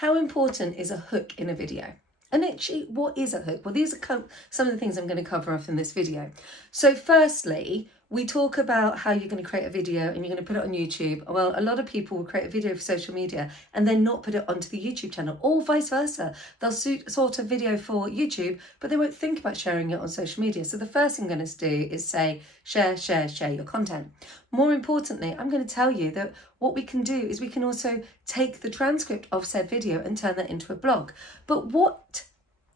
How important is a hook in a video? And actually, what is a hook? Well, these are some of the things I'm going to cover off in this video. So firstly, we talk about how you're going to create a video and you're going to put it on YouTube. Well, a lot of people will create a video for social media and then not put it onto the YouTube channel, or vice versa. They'll sort a video for YouTube, but they won't think about sharing it on social media. So the first thing I'm going to do is say, share your content. More importantly, I'm going to tell you that what we can do is we can also take the transcript of said video and turn that into a blog. But what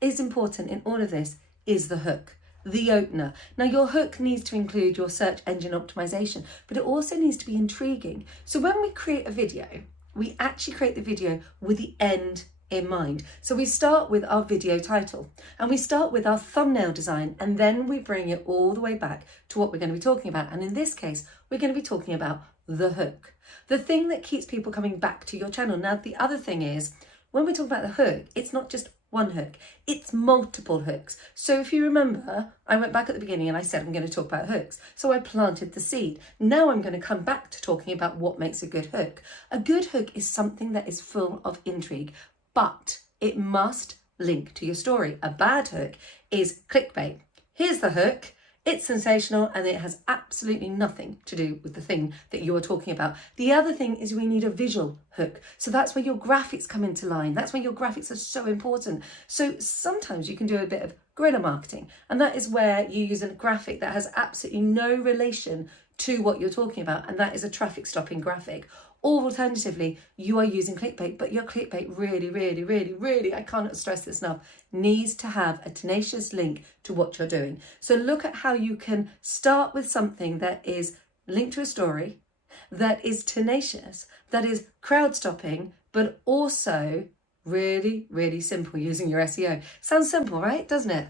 is important in all of this is the hook, the opener. Now, your hook needs to include your search engine optimization, but it also needs to be intriguing. So when we create a video, we actually create the video with the end in mind. So we start with our video title and we start with our thumbnail design, and then we bring it all the way back to what we're going to be talking about. And in this case, we're going to be talking about the hook, the thing that keeps people coming back to your channel. Now, the other thing is, when we talk about the hook, it's not just one hook, it's multiple hooks. So if you remember, I went back at the beginning and I said I'm going to talk about hooks. So I planted the seed. Now I'm going to come back to talking about what makes a good hook. A good hook is something that is full of intrigue, but it must link to your story. A bad hook is clickbait. Here's the hook. It's sensational and it has absolutely nothing to do with the thing that you are talking about. The other thing is we need a visual hook. So that's where your graphics come into line. That's where your graphics are so important. So sometimes you can do a bit of guerrilla marketing, and that is where you use a graphic that has absolutely no relation to what you're talking about, and that is a traffic stopping graphic. Or alternatively, you are using clickbait, but your clickbait really, I can't stress this enough, needs to have a tenacious link to what you're doing. So look at how you can start with something that is linked to a story, that is tenacious, that is crowd stopping, but also really simple using your SEO. Sounds simple, right? Doesn't it?